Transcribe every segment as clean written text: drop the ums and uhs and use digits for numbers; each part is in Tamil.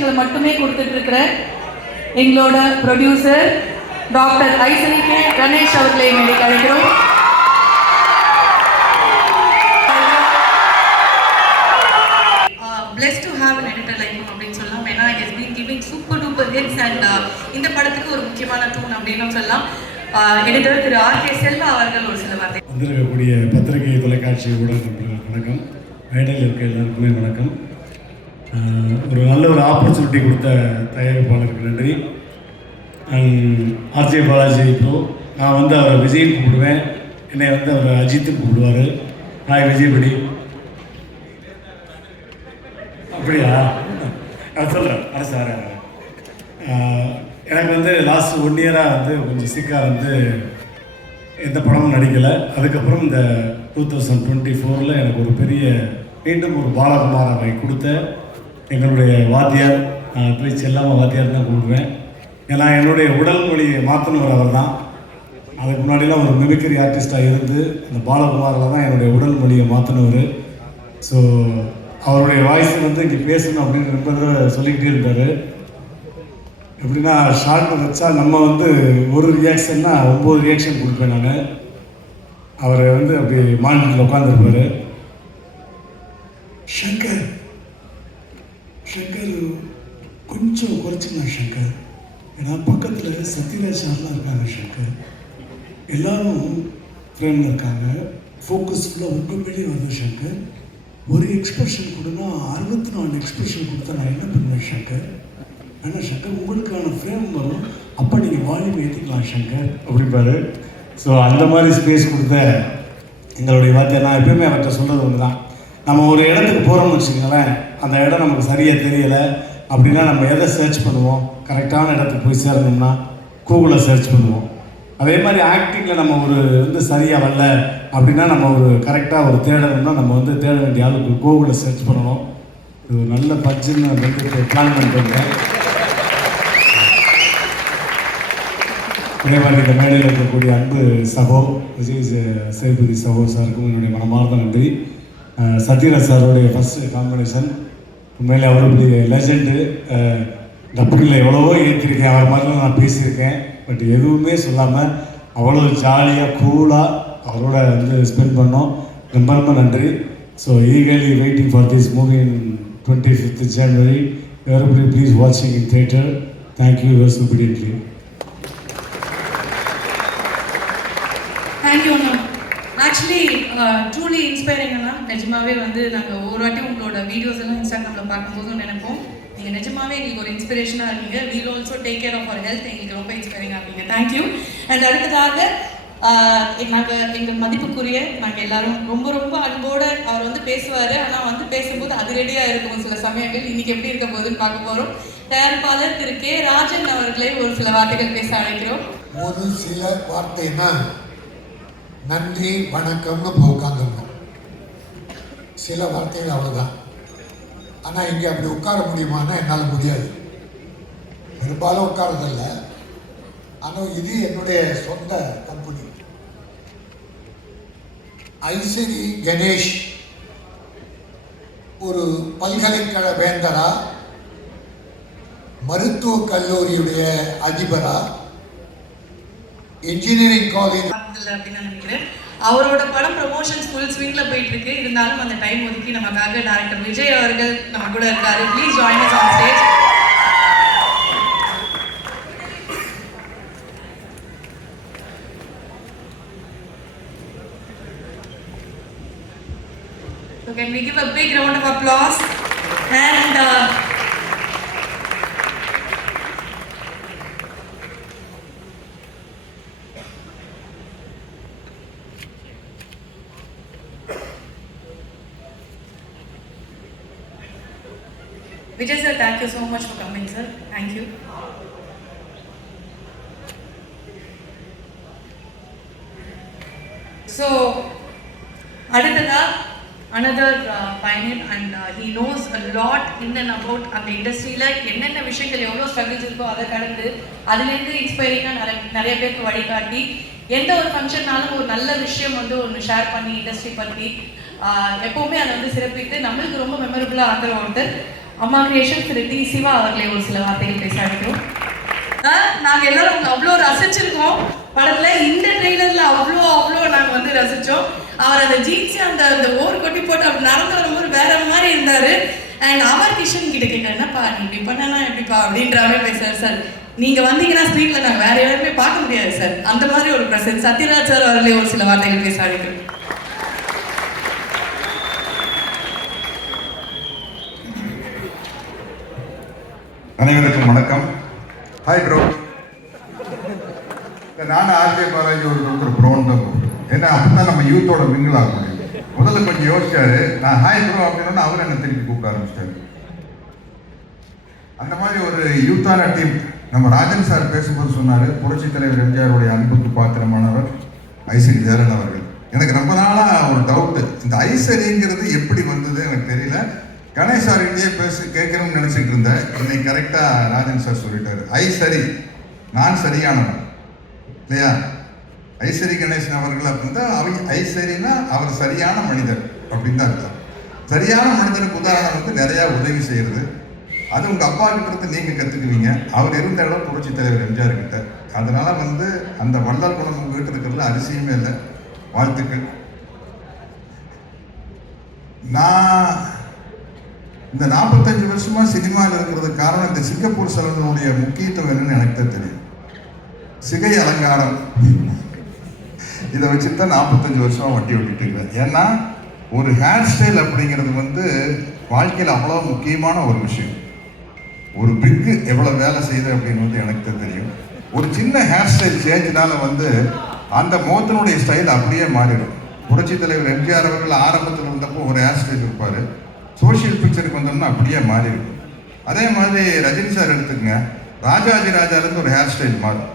விஷயங்களை மட்டுமே கொடுத்துட்டு இருக்கிற எங்களோட ப்ரொடியூசர் டாக்டர் ஐசனி கே கணேஷ் அவர்களை மேடைக்கு அழைக்கிறோம். Blessed to have an editor like him அப்படின்னு சொல்லலாம். ஏன்னா he has been giving super duper hits and இந்த படத்துக்கு ஒரு முக்கியமான தூண் அப்படின்னு சொல்லலாம். எடிட்டர் திரு ஆர்.கே. செல்வா அவர்கள் ஒரு சில வார்த்தை. வந்திருக்கக்கூடிய பத்திரிகை தொலைக்காட்சி ஊடகங்களுக்கு வணக்கம், மேடையில் இருக்க எல்லாருக்குமே வணக்கம். ஒரு நல்ல ஒரு ஆப்பர்ச்சுனிட்டி கொடுத்த தயாரிப்பாளருக்கு நன்றி. ஆர்ஜே பாலாஜி ப்ரோ, நான் வந்து அவரை விஜய் கூப்பிடுவேன், என்னை வந்து அவர் அஜித்து கூப்பிடுவார். நான் விஜய் படி அப்படியா சொல்கிறேன். சார் எனக்கு வந்து லாஸ்ட் 1 இயராக வந்து கொஞ்சம் சிக்காக வந்து எந்த படமும் நடிக்கலை. அதுக்கப்புறம் இந்த 2024 எனக்கு ஒரு பெரிய மீண்டும் ஒரு பாலகுமார் அவை கொடுத்த எங்களுடைய வாத்தியார், நான் போய் செல்லாமல் வாத்தியார் தான் கூப்பிடுவேன். ஏன்னா என்னுடைய உடல் மொழியை மாற்றினவர் அவர் தான். அதுக்கு முன்னாடிலாம் ஒரு மிமிக்ரி ஆர்டிஸ்டாக இருந்து அந்த பாலகுமாரில் தான் என்னுடைய உடல் மொழியை மாற்றினவர். ஸோ அவருடைய வாய்ஸ் வந்து இங்கே பேசணும் அப்படின்னு ரொம்ப தடவை சொல்லிக்கிட்டே இருந்தார். எப்படின்னா ஷார்ட் வச்சா நம்ம வந்து ஒரு ரியாக்ஷன்னா 9 ரியாக்ஷன் கொடுப்பேன் நான். அவர் வந்து அப்படி மாநிலத்தில் உட்காந்துருப்பார். ஷங்கர் ஷங்கர் கொஞ்சம் குறைச்சிக்கலாம் ஷங்கர், ஏன்னா பக்கத்தில் சத்யராஜ் சார்லாம் இருக்காங்க. ஷங்கர் எல்லாரும் ஃப்ரெண்டில் இருக்காங்க, ஃபோக்கஸ் ஃபுல்லாக உங்கள் மேலேயே வருது. ஷங்கர் ஒரு எக்ஸ்பிரஷன் கொடுனா 64 எக்ஸ்பிரஷன் கொடுத்தா நான் என்ன பண்ணுவேன் ஷங்கர்? ஆனால் ஷங்கர் உங்களுக்கான ஃப்ரேம் வரும், அப்போ நீங்கள் வால்யூம் ஏற்றிக்கலாம் ஷங்கர் அப்படிப்பாரு. ஸோ அந்த மாதிரி ஸ்பேஸ் கொடுத்த எங்களுடைய வார்த்தை நான் எப்பயுமே அவர்கிட்ட சொல்கிறது ஒன்று தான். நம்ம ஒரு இடத்துக்கு போகிறோம்னு வச்சுக்கோங்களேன், அந்த இடம் நமக்கு சரியாக தெரியலை அப்படின்னா நம்ம எதை சர்ச் பண்ணுவோம்? கரெக்டான இடத்துக்கு போய் சேரணும்னா கூகுளில் சர்ச் பண்ணுவோம். அதே மாதிரி ஆக்டிங்கில் நம்ம ஒரு வந்து சரியாக வரல அப்படின்னா நம்ம ஒரு கரெக்டாக ஒரு தேடணும்னா நம்ம வந்து தேட வேண்டிய ஆளுக்கு கூகுளில் சர்ச் பண்ணணும். இது ஒரு நல்ல பட்ஜெட்னு வந்து பிளான் பண்ணிட்டு அதே மாதிரி இந்த மேடையில் இருக்கக்கூடிய அன்பு சகோ விஜய் சேதுபதி சகோ சாருக்கும் என்னுடைய மனமார்ந்த நன்றி. சத்யராஜ் சாருடைய ஃபஸ்ட்டு காம்பினேஷன் உண்மையிலே அவ்வளோ பெரிய லெஜெண்டு. டப்பிங்கில் எவ்வளவோ ஏற்றிருக்கேன், அவர் மாதிரிலாம் நான் பேசியிருக்கேன். பட் எதுவுமே சொல்லாமல் அவ்வளோ ஜாலியாக கூலாக அவரோட வந்து ஸ்பெண்ட் பண்ணோம். ரொம்ப ரொம்ப நன்றி. So eagerly waiting for this movie in 25th January. Everybody please watching in theatre. Thank you very obediently. Thank you அண்ணா. ஆக்சுவலி ட்ரூலி இன்ஸ்பைரிங் அண்ணா. நிஜமாவே வந்து நாங்கள் ஒரு வாட்டி உங்களோட வீடியோஸ் எல்லாம் இன்ஸ்டாகிராமில் பார்க்கும்போதும் நினைப்போம், நீங்கள் நிஜமாவே எங்களுக்கு ஒரு இன்ஸ்பிரேஷனாக இருக்கீங்க. We'll also take care of our health. எங்களுக்கு ரொம்ப இன்ஸ்பைரிங்காக இருக்கீங்க. தேங்க்யூ. அண்ட் அடுத்ததாக நாங்கள் எங்கள் மதிப்புக்குரிய நாங்கள் எல்லாரும் ரொம்ப ரொம்ப அன்போடு அவர் வந்து பேசுவார். ஆனால் வந்து பேசும்போது அதிரடியாக இருக்கும் சில சமயங்கள். இன்றைக்கி எப்படி இருக்க போகுதுன்னு பார்க்க போகிறோம். தயாரிப்பாளர் திரு கே ராஜன் அவர்களை ஒரு சில வார்த்தைகள் பேச அழைக்கிறோம். ஒரு சில வார்த்தைனா நன்றி வணக்கம்னு உட்காந்துருக்கோம். சில வார்த்தைகள் அவ்வளோதான். ஆனால் இங்கே அப்படி உட்கார முடியுமான்னா என்னால் முடியாது. பெரும்பாலும் உட்காரதில்லை. ஆனால் இது என்னுடைய சொந்த கம்பெனி. ஐசனி கணேஷ் ஒரு பல்கலைக்கழக வேந்தரா, மருத்துவக் கல்லூரியுடைய அதிபரா, இன்ஜினியரிங் காலேஜ் அப்படின்னு நினைக்கிறேன். அவரோட படம் ப்ரமோஷன்ஸ் ஃபுல் ஸ்விங்ல போயிட்டு இருக்கு. இருந்தாலும் அந்த டைம் ஒதுக்கி நமக்காக டைரக்டர் விஜய் அவர்கள் நம்ம கூட இருக்காரு. Please join us on stage. So can we give a big round of applause? And Vijay sir, thank you so much for coming, sir. Thank you. So, அடுத்ததா another pioneer and he knows a lot in and about அந்த இண்டஸ்ட்ரியில் என்னென்ன விஷயங்கள் எவ்வளோ ஸ்ட்ரகிள்ஸ் இருக்கோ அதை கடந்து அதுலேருந்து இன்ஸ்பைரிங்காக நிறைய பேருக்கு வழிகாட்டி எந்த ஒரு ஃபங்க்ஷன்னாலும் ஒரு நல்ல விஷயம் வந்து ஒன்று ஷேர் பண்ணி இண்டஸ்ட்ரி பற்றி எப்போவுமே அதை வந்து சிறப்பித்து நம்மளுக்கு ரொம்ப மெமரபுளாக ஆகிற ஒருத்தர் அம்மா கிரியேஷன் திரு டி சிவா அவர்களை ஒரு சில வார்த்தைகள் பேச அழைக்கிறோம். நாங்கள் எல்லாரும் அவ்வளோ ரசிச்சிருக்கோம் படத்தில். இந்த ட்ரெய்லரில் அவ்வளோ நாங்கள் வந்து ரசித்தோம். அவர் அந்த ஜீன்ஸு அந்த ஓர் கொட்டி போட்டு அப்படி நடந்து வரும்போது வேற மாதிரி இருந்தார். அண்ட் அமர் கிஷன் கிட்ட கேட்க, என்னப்பா நீ இப்படி பண்ணனா எப்படிப்பா அப்படின்ற மாதிரி பேசுகிறார். சார் நீங்கள் வந்தீங்கன்னா ஸ்க்ரீனில் நாங்கள் வேற யாருமே பார்க்க முடியாது சார், அந்த மாதிரி ஒரு ப்ரெசன்ஸ். சத்யராஜ் சார் அவர்களே ஒரு சில வார்த்தைகள் பேச அழைக்கிறோம். அனைவருக்கும் வணக்கம். Hi bro. நானும் ஆர்ஜே பாலாஜி ஒரு ப்ரோன்னு தான் கூப்பிடுவேன். ஏன்னா அப்போ தான் நம்ம யூத்தோட மிங்கிள் ஆக முடியும். முதல்ல கொஞ்சம் யோசிச்சாரு, நான் ஹாய் ப்ரோ அப்படின்னா அவர் என்ன திருப்பி கூப்பிட ஆரம்பிச்சிட்டாரு. அந்த மாதிரி ஒரு யூத்தான டீம். நம்ம ராஜன் சார் பேசும்போது சொன்னார், புரட்சித் தலைவர் எம்ஜிஆருடைய அன்புக்கு பாத்திரமானவர் ஐசரி ஜெயலலிதா அவர்கள். எனக்கு ரொம்ப நாளாக ஒரு டவுட்டு, இந்த ஐசரிங்கிறது எப்படி வந்தது எனக்கு தெரியல. கணேஷ் சார் இந்தியே கேட்கணும்னு நினச்சிட்டு இருந்தேன். இன்னைக்கு கரெக்டாக ராஜன் சார் சொல்லிட்டாரு, ஐசரி நான் சரியானவன் இல்லையா. ஐசரி கணேசன் அவர்கள் அப்படின்னா ஐசரினா அவர் சரியான மனிதர் அப்படின்னு தான் அர்த்தம். சரியான மனிதனுக்கு உதாரணம் வந்து நிறையா உதவி செய்கிறது. அது உங்கள் அப்பா கிட்ட இருந்து நீங்கள் கற்றுக்குவீங்க. அவர் இருந்த இடம் புரட்சி தலைவர் எம்ஜிஆர் கிட்ட. அதனால வந்து அந்த வள்ளல் குணம் உங்கள் வீட்டில் இருக்கிறதுல அரிசியுமே இல்லை. வாழ்த்துக்கள். நான் இந்த 45 வருஷமா சினிமாவில் இருக்கிறதுக்கு காரணம் இந்த சிங்கப்பூர் சலூனுடைய முக்கியத்துவம் என்னன்னு எனக்கு தான் தெரியும். சிகை அலங்காரம் இதை வச்சுட்டு தான் 45 வருஷமா வட்டி ஓட்டிட்டு இருக்கேன். ஏன்னா ஒரு ஹேர் ஸ்டைல் அப்படிங்கிறது வந்து வாழ்க்கையில் அவ்வளோ முக்கியமான ஒரு விஷயம். ஒரு பிக்கு எவ்வளோ வேலை செய்யுது அப்படின்னு வந்து எனக்கு தான் தெரியும். ஒரு சின்ன ஹேர் ஸ்டைல் சேஞ்சினால வந்து அந்த முகத்தினுடைய ஸ்டைல் அப்படியே மாறிடும். புரட்சி தலைவர் எம்ஜிஆர் அவர்கள் ஆரம்பத்தில் இருந்தப்போ ஒரு ஹேர் ஸ்டைல் இருப்பார், சோஷியல் பிக்சருக்கு வந்தோம்னா அப்படியே மாறி இருக்கும். அதே மாதிரி ரஜினி சார் எடுத்துக்கங்க, ராஜாஜி ராஜாலேருந்து ஒரு ஹேர் ஸ்டைல் மாறும்.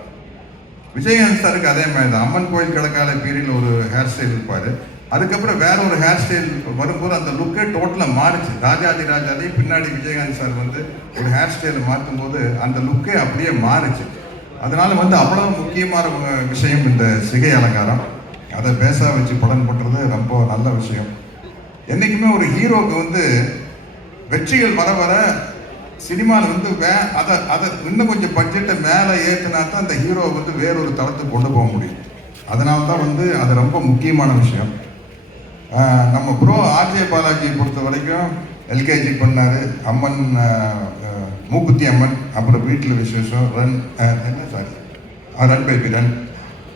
விஜயகாந்த் சாருக்கு அதே மாதிரி தான். அம்மன் கோயில் கிழக்கால பீரியடில் ஒரு ஹேர் ஸ்டைல் இருப்பார். அதுக்கப்புறம் வேற ஒரு ஹேர் ஸ்டைல் வரும்போது அந்த லுக்கே டோட்டலாக மாறிச்சு. ராஜாஜி ராஜாலையும் பின்னாடி விஜயகாந்த் சார் வந்து ஒரு ஹேர் ஸ்டைலை மாற்றும் போது அந்த லுக்கே அப்படியே மாறிச்சு. அதனால வந்து அவ்வளோ முக்கியமான விஷயம் இந்த சிகை அலங்காரம். அதை பேச வச்சு படம் பண்ணுறது ரொம்ப நல்ல விஷயம். என்றைக்குமே ஒரு ஹீரோவுக்கு வந்து வெற்றிகள் வர வர சினிமாவில் வந்து அதை இன்னும் கொஞ்சம் பட்ஜெட்டை மேலே ஏற்றினா தான் அந்த ஹீரோவை வந்து வேறொரு தளத்துக்கு கொண்டு போக முடியும். அதனால தான் வந்து அது ரொம்ப முக்கியமான விஷயம். நம்ம ப்ரோ ஆர்ஜே பாலாஜியை பொறுத்த வரைக்கும் எல்கேஜி பண்ணார், அம்மன் மூக்குத்தி அம்மன், அப்புறம் வீட்டில் விசேஷம், ரன் பேபி ரன்.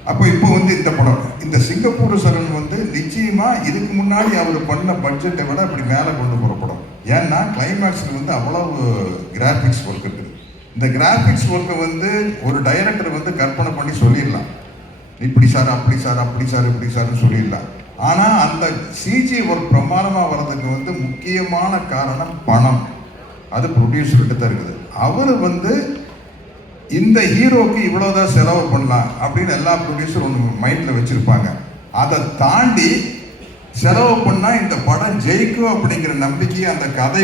அப்போ இப்போ வந்து இந்த படம், இந்த சிங்கப்பூர் சரண் வந்து நிச்சயமாக இதுக்கு முன்னாடி அவர் பண்ண பட்ஜெட்டை விட அப்படி மேலே கொண்டு போகிற படம். ஏன்னா கிளைமேக்ஸில் வந்து அவ்வளவு கிராஃபிக்ஸ் ஒர்க் இருக்குது. இந்த கிராஃபிக்ஸ் ஒர்க்கை வந்து ஒரு டைரக்டர் வந்து கற்பனை பண்ணி சொல்லிடலாம், இப்படி சார் அப்படி சார் அப்படி சார் இப்படி சார்னு சொல்லிடலாம். ஆனால் அந்த சிஜி ஒர்க் பிரமாணமாக வர்றதுக்கு வந்து முக்கியமான காரணம் பணம். அது ப்ரொடியூசர்கிட்ட தான் இருக்குது. அவர் வந்து இந்த ஹீரோக்கு இவ்வளோதான் செலவு பண்ணலாம் அப்படின்னு எல்லா ப்ரொடியூசரும் ஒன்று மைண்டில் வச்சுருப்பாங்க. அதை தாண்டி செலவு பண்ணால் இந்த படம் ஜெயிக்கும் அப்படிங்கிற நம்பிக்கையை அந்த கதை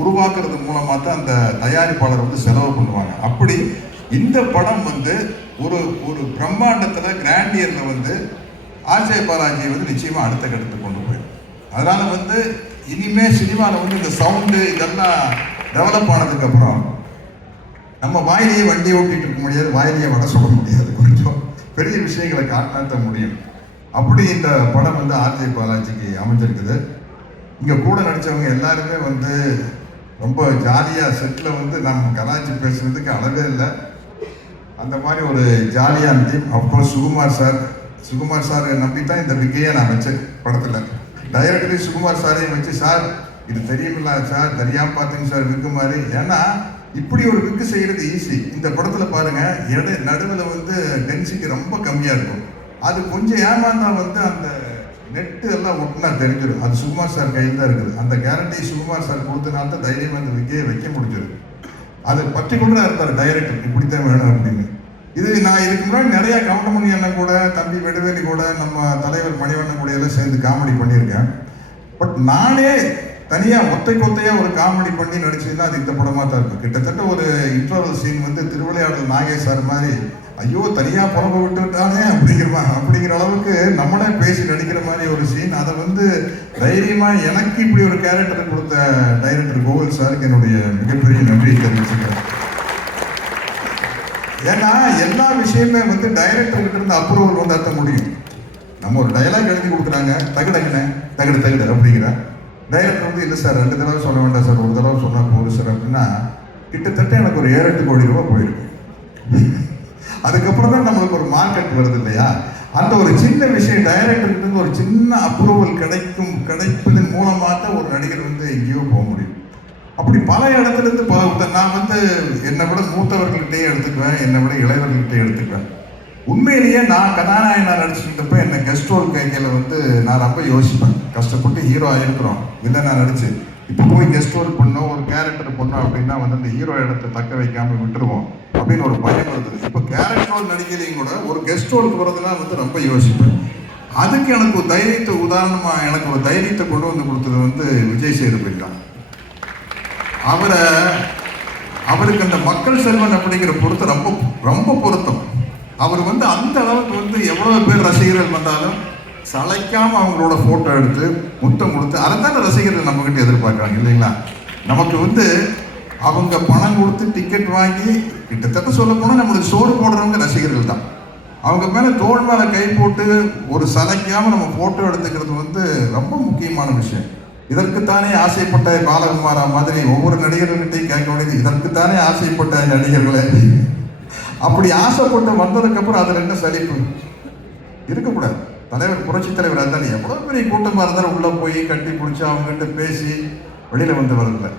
உருவாக்குறது மூலமாக தான் அந்த தயாரிப்பாளர் வந்து செலவு பண்ணுவாங்க. அப்படி இந்த படம் வந்து ஒரு பிரம்மாண்டத்தில் கிராண்டியரில் வந்து ஆர்ஜே பாலாஜியை வந்து நிச்சயமாக அடுத்த கட்டத்துக்கு கொண்டு போயிடும். அதனால் வந்து இனிமேல் சினிமாவில் வந்து இந்த சவுண்டு இதெல்லாம் டெவலப் ஆனதுக்கப்புறம் நம்ம வாயிலேயே வண்டியை ஓட்டிகிட்டு இருக்க முடியாது, வாயிலேயே வடை சொல்ல முடியாது. கொஞ்சம் பெரிய விஷயங்களை காட்டாத்த முடியும். அப்படி இந்த படம் வந்து ஆர்ஜே பாலாஜிக்கு அமைஞ்சிருக்குது. இங்கே கூட நடித்தவங்க எல்லாருமே வந்து ரொம்ப ஜாலியாக செட்டில் வந்து நம்ம கலாச்சி பேசுகிறதுக்கு அளவே இல்லை. அந்த மாதிரி ஒரு ஜாலியான டீம். அப்கோர்ஸ் சுகுமார் சார் நம்பி தான் இந்த விக்கையை நான் வச்சேன் படத்தில். டைரக்டரி சுகுமார் சாரையும் வச்சு, சார் இது தெரியுமில்ல சார், தெரியாமல் பார்த்தீங்க சார் விக்கு மாதிரி. ஏன்னா இப்படி ஒரு விக்கு செய்கிறது ஈஸி. இந்த படத்தில் பாருங்கள், நடுவில் வந்து டென்சிட்டி ரொம்ப கம்மியாக இருக்கும். அது கொஞ்சம் ஏமாந்தால் வந்து அந்த நெட்டு எல்லாம் ஒட்டினா தெரிஞ்சிடும். அது சுகுமார் சார் கையில் தான் இருக்குது. அந்த கேரண்டி சுகுமார் சார் கொடுத்தனால தான் தைரியமாக அந்த விக்கையை வைக்க முடிஞ்சிருக்கு. அதை பற்றி கூட இருப்பார் டைரக்டர், இப்படித்தான் வேணும் அப்படின்னு. நான் இதுக்கு முன்னாடி நிறையா கவுண்டமணி அண்ணன் கூட, தம்பி வெடுவேலி கூட, நம்ம தலைவர் மணிவண்ணன் கூட எல்லாம் சேர்ந்து காமெடி பண்ணியிருக்கேன். பட் நானே தனியாக ஒத்தையாக ஒரு காமெடி பண்ணி நடிச்சதுன்னா அது இந்த படமாக தான் இருக்கும். கிட்டத்தட்ட ஒரு இன்டர்வல் சீன் வந்து திருவிளையாடல் நாகேஷ் சார் மாதிரி ஐயோ தனியாக புறம்ப விட்டுட்டானே அப்படிங்கிற அளவுக்கு நம்மளே பேசி நடிக்கிற மாதிரி ஒரு சீன். அதை வந்து தைரியமாக எனக்கு இப்படி ஒரு கேரக்டர் கொடுத்த டைரக்டர் கோகுல் சாருக்கு என்னுடைய மிகப்பெரிய நன்றியை தெரிவிச்சுக்கிறேன். ஏன்னா எல்லா விஷயமே வந்து டைரக்டர்கிட்ட இருந்து அப்ரூவல் வந்தால் தான் முடியும். நம்ம ஒரு டயலாக் எழுதி கொடுக்குறாங்க, தகுடங்கண்ணே தகுடு அப்படிங்கிற டைரக்டர் வந்து இல்லை சார் 2 தடவை சொல்ல வேண்டாம் சார், ஒரு தடவை சொன்னால் போதும் சார் அப்படின்னா கிட்டத்தட்ட எனக்கு ஒரு 7-8 கோடி ரூபா போயிருக்கு. அதுக்கப்புறம் தான் நம்மளுக்கு ஒரு மார்க்கெட் வருது இல்லையா? அந்த ஒரு சின்ன விஷயம் டைரக்டர்கிட்ட இருந்து ஒரு சின்ன அப்ரூவல் கிடைப்பதன் மூலமாக ஒரு நடிகர் வந்து எங்கேயோ போக முடியும். அப்படி பல இடத்துல இருந்து நான் வந்து என்னை விட மூத்தவர்கள்கிட்டே எடுத்துக்குவேன், என்னை விட இளையவர்கள்கிட்டே எடுத்துக்குவேன். உண்மையிலேயே நான் கதாநாயகனா நடிச்சுக்கிட்டப்ப என்னை கெஸ்ட் ரோல் கையில் வந்து நான் ரொம்ப யோசிப்பேன். கஷ்டப்பட்டு ஹீரோ ஆகிருக்கிறோம், இல்லை நான் நடிச்சு இப்போ போய் கெஸ்ட் ரோல் பண்ணோம், ஒரு கேரக்டர் பண்ணோம் அப்படின்னா வந்து அந்த ஹீரோ இடத்தை தக்க வைக்காமல் விட்டுருவோம் அப்படின்னு ஒரு பயம் இருந்தது. இப்போ கேரக்டர் ரோல் நடிக்கிறதையும் கூட ஒரு கெஸ்ட் ரோலுக்கு வரதுலாம் வந்து ரொம்ப யோசிப்பேன். அதுக்கு எனக்கு ஒரு தைரியத்தை உதாரணமாக எனக்கு ஒரு தைரியத்தை கொண்டு வந்து கொடுத்தது வந்து விஜய் சேதுபதி தான். அவருக்கு அந்த மக்கள் செல்வன் அப்படிங்கிற பொருத்தம் ரொம்ப ரொம்ப பொருத்தம். அவர் வந்து அந்த அளவுக்கு வந்து எவ்வளவு பேர் ரசிகர்கள் வந்தாலும் சளைக்காம அவங்களோட போட்டோ எடுத்து முத்தம் கொடுத்து அதைத்தான ரசிகர்கள் நம்மகிட்ட எதிர்பார்க்குறாங்க இல்லைங்களா? நமக்கு வந்து அவங்க பணம் கொடுத்து டிக்கெட் வாங்கி கிட்டத்தட்ட சொல்ல போனால் நம்மளுக்கு சோறு போடுறவங்க ரசிகர்கள் தான். அவங்க மேலே தோள் மேலே கை போட்டு ஒரு சளைக்காம நம்ம போட்டோ எடுத்துக்கிறது வந்து ரொம்ப முக்கியமான விஷயம். இதற்குத்தானே ஆசைப்பட்ட பாலகுமாரா மாதிரி ஒவ்வொரு நடிகர்கள்கிட்டையும் கேட்க வேண்டியது, இதற்குத்தானே ஆசைப்பட்ட நடிகர்களே. அப்படி ஆசைப்பட்டு வந்ததுக்கப்புறம் அதில் என்ன சலிப்பு இருக்கக்கூடாது. தலைவர் புரட்சி தலைவர் அதுதானே எவ்வளோ பெரிய கூட்டமாக இருந்தாலும் உள்ளே போய் கட்டி பிடிச்சி அவங்ககிட்ட பேசி வெளியில் வந்து வரல.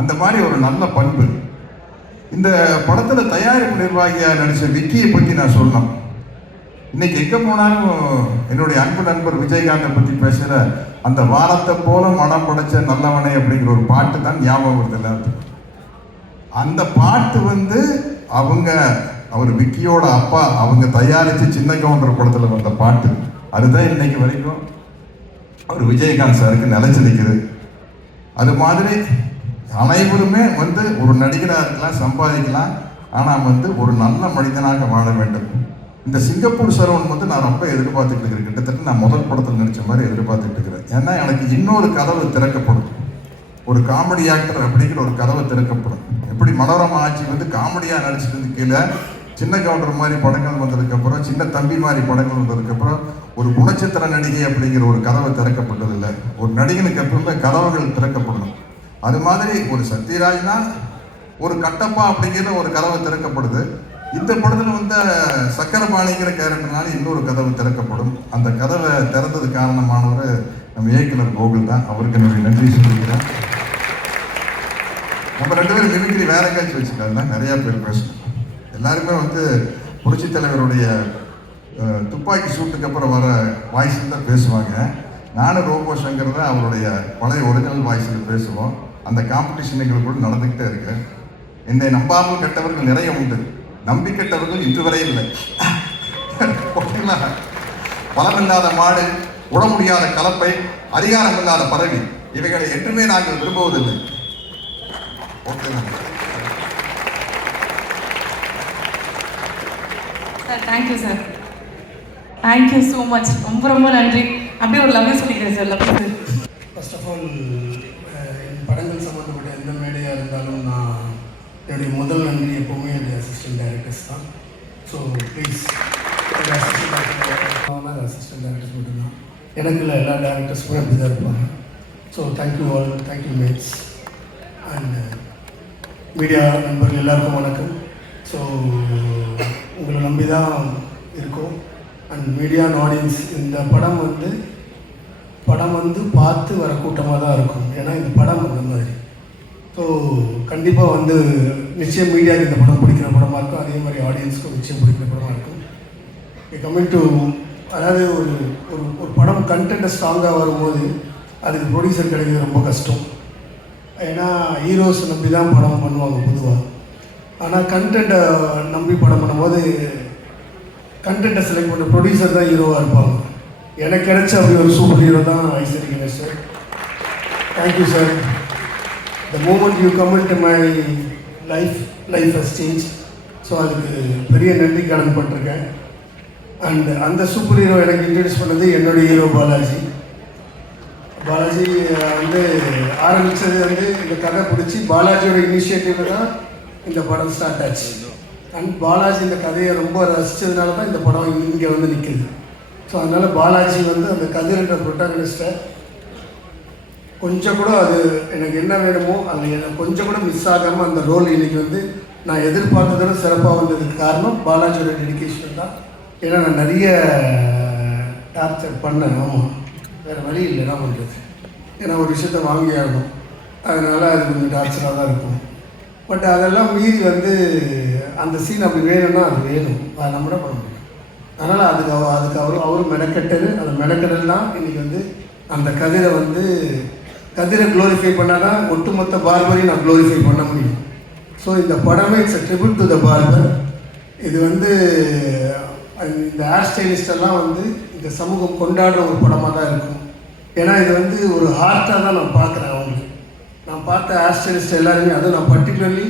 அந்த மாதிரி ஒரு நல்ல பண்பு. இந்த படத்தில் தயாரிப்பு நிர்வாகியாக நடித்த விக்கியை பற்றி நான் சொல்லணும். இன்னைக்கு எங்கே போனாலும் என்னுடைய அன்பு நண்பர் விஜயகாந்தை பற்றி பேசுகிற அந்த வானத்தை போல மனம் படைச்ச நல்லவனே அப்படிங்கிற ஒரு பாட்டு தான் ஞாபகம் வருது எல்லாத்துக்கும். அந்த பாட்டு வந்து அவர் விக்கியோட அப்பா அவங்க தயாரித்து சின்ன கவுண்டர் படத்தில் வந்த பாட்டு. அதுதான் இன்னைக்கு வரைக்கும் அவர் விஜயகாந்த் சாருக்கு நிலைச்சு நிற்குது. அது மாதிரி அனைவருமே வந்து ஒரு நடிகராக இருக்கலாம், சம்பாதிக்கலாம், ஆனால் வந்து ஒரு நல்ல மனிதனாக வாழ வேண்டும். இந்த சிங்கப்பூர் சரவணன் வந்து நான் ரொம்ப எதிர்பார்த்துட்டு இருக்கிறேன். கிட்டத்தட்ட நான் முதல் படத்தில் நடித்த மாதிரி எதிர்பார்த்துட்டு இருக்கிறேன். ஏன்னா எனக்கு இன்னொரு கதவு திறக்கப்படும். ஒரு காமெடி ஆக்டர் அப்படிங்கிற ஒரு கதவை திறக்கப்படும். எப்படி மனோரமா ஆட்சி வந்து காமெடியாக நடிச்சிட்டு கீழே சின்ன கவுண்டர் மாதிரி படங்கள் வந்ததுக்கப்புறம், சின்ன தம்பி மாதிரி படங்கள் வந்ததுக்கப்புறம் ஒரு குணச்சித்திர நடிகை அப்படிங்கிற ஒரு கதவை திறக்கப்பட்டதில்லை. ஒரு நடிகனுக்கு எப்பவுமே கதவுகள் திறக்கப்படணும். அது மாதிரி ஒரு சத்யராஜ்னா ஒரு கட்டப்பா அப்படிங்கிற ஒரு கதவை திறக்கப்படுது. இந்த படத்தில் வந்து சக்கரபாணிங்கிற கேரக்டர்னால இன்னொரு கதவு திறக்கப்படும். அந்த கதவை திறந்தது காரணமானவர் நம்ம இயக்குனர் கோகுல் தான். அவருக்கு என்னுடைய நன்றி சொல்லிக்கிறேன். நம்ம 2 பேரும் மிமிக்ரி வேற எங்கேயாச்சும் வச்சுக்காதுன்னா நிறையா பேர் பேசணும். எல்லாருமே வந்து புரட்சி தலைவருடைய துப்பாக்கி சூட்டுக்கு அப்புறம் வர வாய்ஸில் தான் பேசுவாங்க. நானும் ரோபோ சங்கர் தான் அவருடைய பழைய ஒரிஜினல் வாய்ஸில் பேசுவோம். அந்த காம்படிஷன் எங்களுக்குள்ள நடந்துக்கிட்டே இருக்கு. என்னை நம்பாமல் கெட்டவர்கள் நிறைய உண்டு, நம்பி கெட்டவர்கள் இன்று வரை இல்லை. ஓகேங்களா? பலமில்லாத மாடு, உட முடியாத கலப்பை, அதிகாரம் இல்லாத பறவை, இவைகளை என்றுமே நாங்கள் விரும்புவதில்லை. ஓகேங்களா? Sir thank you sir, thank you so much. ரொம்ப ரொம்ப நன்றி. அப்படியே ஒரு லவ்யூ சொல்லிக்கிறேன் sir. Love you sir. First of all படங்கள் சம்மந்தப்பட்ட எந்த மேடையாக இருந்தாலும் நான் என்னுடைய முதல் நன்றி எப்போவுமே என்னுடைய அசிஸ்டன்ட் டைரக்டர்ஸ் தான். ஸோ ப்ளீஸ் அசிஸ்டன்ட் டைரக்டர்ஸ் மட்டும்தான். எனக்கு இல்லை, எல்லா டைரக்டர்ஸுமே அப்படி தான் இருப்பாங்க. So thank you all, thank you mates and media நண்பர்கள் எல்லாருக்கும் வணக்கம். ஸோ உங்களை நம்பி தான் இருக்கோம். அண்ட் மீடியா அண்ட் ஆடியன்ஸ், இந்த படம் வந்து பார்த்து வர கூட்டமாக தான் இருக்கும். ஏன்னா இந்த படம் அந்த மாதிரி. ஸோ கண்டிப்பாக வந்து நிச்சயம் மீடியாவுக்கு இந்த படம் பிடிக்கிற படமாக இருக்கும். அதே மாதிரி ஆடியன்ஸுக்கும் நிச்சயம் பிடிக்கிற படமாக இருக்கும். கம்மிங் டு, அதாவது ஒரு ஒரு படம் கண்டென்ட்டை ஸ்ட்ராங்காக வரும்போது அதுக்கு ப்ரொடியூசர் கிடைக்கிறது ரொம்ப கஷ்டம். ஏன்னா ஹீரோஸ் நம்பி தான் படம் பண்ணுவாங்க பொதுவாக. ஆனால் கண்டென்ட்டை நம்பி படம் பண்ணும்போது கண்டென்ட்டை செலக்ட் பண்ண ப்ரொடியூசர் தான் ஹீரோவாக இருப்பாங்க. எனக்கு கிடைச்ச அப்படி ஒரு சூப்பர் ஹீரோ தான் Aishwari Ganesh. Thank you sir. The moment you come in to my life has change. So அதுக்கு பெரிய நன்றி கடன் பட்டிருக்கேன். அண்ட் அந்த சூப்பர் ஹீரோ எனக்கு இன்ட்ரடியூஸ் பண்ணது என்னுடைய ஹீரோ பாலாஜி. பாலாஜி வந்து ஆரம்பித்தது வந்து இந்த கதை பிடிச்சி பாலாஜியோட இனிஷியேட்டிவில் தான் இந்த படம் ஸ்டார்ட் ஆச்சு. அண்ட் பாலாஜி இந்த கதையை ரொம்ப ரசித்ததுனால தான் இந்த படம் இங்கே வந்து நிற்குது. ஸோ அதனால் பாலாஜி வந்து அந்த கதிர்ன்ற ப்ரொட்டாகனிஸ்ட்டை கொஞ்சம் கூட அது எனக்கு என்ன வேணுமோ அது எனக்கு கொஞ்சம் கூட மிஸ் ஆகாமல் அந்த ரோல் இன்றைக்கி வந்து நான் எதிர்பார்த்ததோட சிறப்பாக வந்ததுக்கு காரணம் பாலாஜியோட டெடிக்கேஷன் தான். ஏன்னா நான் நிறைய டார்ச்சர் பண்ணேன். ஆமாம், வேறு வழி இல்லை என்ன பண்ணுறது. ஏன்னா ஒரு விஷயத்த வாங்கி ஆகணும், அதனால் அது கொஞ்சம் டார்ச்சராக தான் இருக்கும். பட் அதெல்லாம் மீறி வந்து அந்த சீன் அப்படி வேணும்னா அது வேணும், அது நம்மளோட பண்ண முடியும். அதனால் அதுக்கு அவரும் மெனக்கெட்டது. அந்த மெனக்கெட்டல் தான் இன்றைக்கி வந்து அந்த கதிரை க்ளோரிஃபை பண்ணால் தான் ஒட்டுமொத்த பார்பரையும் நான் க்ளோரிஃபை பண்ண முடியும். ஸோ இந்த படமே it's a tribute to the barber. இது வந்து இந்த ஹேர் ஸ்டைலிஸ்டெல்லாம் வந்து இந்த சமூகம் கொண்டாடுற ஒரு படமாக தான் இருக்கும். ஏன்னா இது வந்து ஒரு ஹார்ட்டாக தான் நான் பார்க்குறேன். அவங்களுக்கு நான் பார்த்த ஹேர் ஸ்டைலிஸ்ட் எல்லாருமே, அதுவும் நான் பர்டிகுலர்லி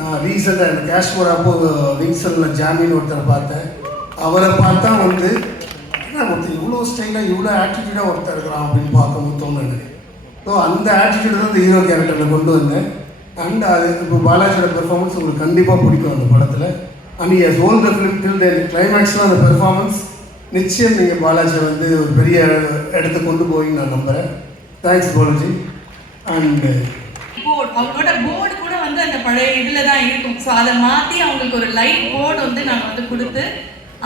நான் ரீசெண்டாக எனக்கு காஷ்மீர் அப்போ விங்சனில் ஜாமீன் ஒருத்தரை பார்த்தேன். அவரை பார்த்தா வந்து என்ன ஒருத்தர் இவ்வளோ ஸ்டைலாக இவ்வளோ ஆட்டிடியூடாக ஒருத்தர் இருக்கிறான் அப்படின்னு பார்க்கும்போது தோணுது. ஸோ அந்த ஆட்டிடியூட் தான் இந்த ஹீரோ கேரக்டரில் கொண்டு வந்தேன். அண்ட் அது இப்போ பாலாஜியோட பெர்ஃபார்மன்ஸ் உங்களுக்கு கண்டிப்பாக பிடிக்கும் அந்த படத்தில். And as whole the film till the கிளைமேக்ஸில் அந்த பெர்ஃபார்மன்ஸ் நிச்சயம் நீங்கள் பாலாஜியை வந்து ஒரு பெரிய இடத்துக்கு கொண்டு போய் நான் நம்புகிறேன். தேங்க்ஸ் பாலாஜி. அண்ட் போர்டு, அவங்களோட போர்டு கூட வந்து அந்த பழைய இதில் தான் இருக்கும். ஸோ அதை மாற்றி அவங்களுக்கு ஒரு லைட் போர்டு வந்து நாங்கள் வந்து கொடுத்து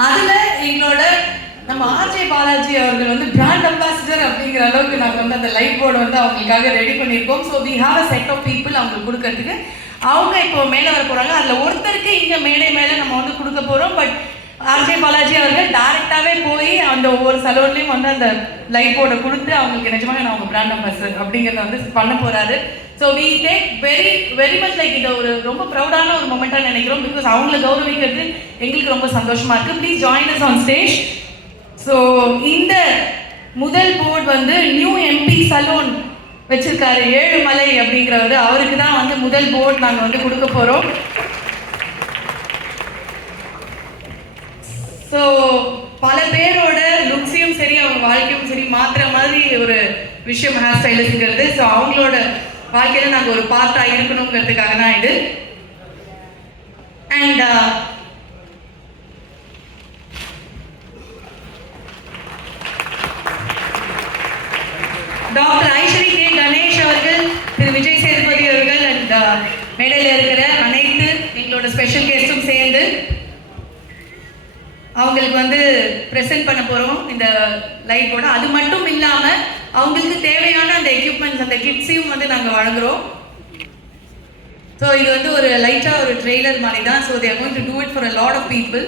அதில் எங்களோட நம்ம ஆர்ஜே பாலாஜி அவர்கள் வந்து பிராண்ட் அம்பாசிடர் அப்படிங்கிற அளவுக்கு நாங்கள் வந்து அந்த லைட் போர்டு வந்து அவங்களுக்காக ரெடி பண்ணியிருக்கோம். So we have a set of people அவங்களுக்கு கொடுக்கறதுக்கு. அவங்க இப்போ மேலே வர போகிறாங்க. அதில் ஒருத்தருக்கு இங்கே மேலே நம்ம வந்து கொடுக்க போகிறோம். பட் ஆர்ஜே பாலாஜி அவர்கள் டைரெக்டாகவே போய் அந்த ஒவ்வொரு சலூன்லேயும் வந்து அந்த லைட் போர்டை கொடுத்து அவங்களுக்கு நிஜமாக நான் அவங்க பிராண்ட் அம்பாசிடர் அப்படிங்கிறத வந்து பண்ண போகிறாரு. So we take very much like இதை ஒரு ரொம்ப ப்ரௌடான ஒரு மொமெண்ட்டாக நினைக்கிறோம். பிகாஸ் அவங்கள கௌரவிக்கிறது எங்களுக்கு ரொம்ப சந்தோஷமாக இருக்குது. Please join us on stage. So இந்த முதல் போர்டு வந்து நியூ எம்பி சலூன் வச்சிருக்காரு ஏழுமலை அப்படிங்கிறவர். அவருக்கு தான் வந்து முதல் போர்டு நாங்கள் வந்து கொடுக்க போகிறோம். ஸோ பல பேரோட லுக்ஸையும் சரி அவங்க வாழ்க்கையும் சரி மாற்றுற மாதிரி ஒரு விஷயம் ஹேர் ஸ்டைலிஸ்ங்கிறது. ஸோ அவங்களோட வாழ்க்கையில் நாங்கள் ஒரு பார்ட்டாக இருக்கணுங்கிறதுக்காக தான் இது. And doctor Ishari K Ganesh அவர்கள், திரு விஜய் சேதுபதி அவர்கள் அண்ட் மேடையில் இருக்கிற அனைத்து எங்களோட ஸ்பெஷல் கெஸ்ட்டும் சேர்ந்து அவங்களுக்கு வந்து ப்ரெசென்ட் பண்ண போகிறோம் இந்த லைட் போர்டு. அது மட்டும் இல்லாமல் அவங்களுக்கு தேவையான அந்த எக்யூப்மெண்ட்ஸ் அந்த கிட்ஸையும் வந்து நாங்கள் வழங்குகிறோம். ஸோ இது வந்து ஒரு லைட்டாக ஒரு ட்ரெய்லர் மாதிரி தான். So they are going to do it for a lot of people.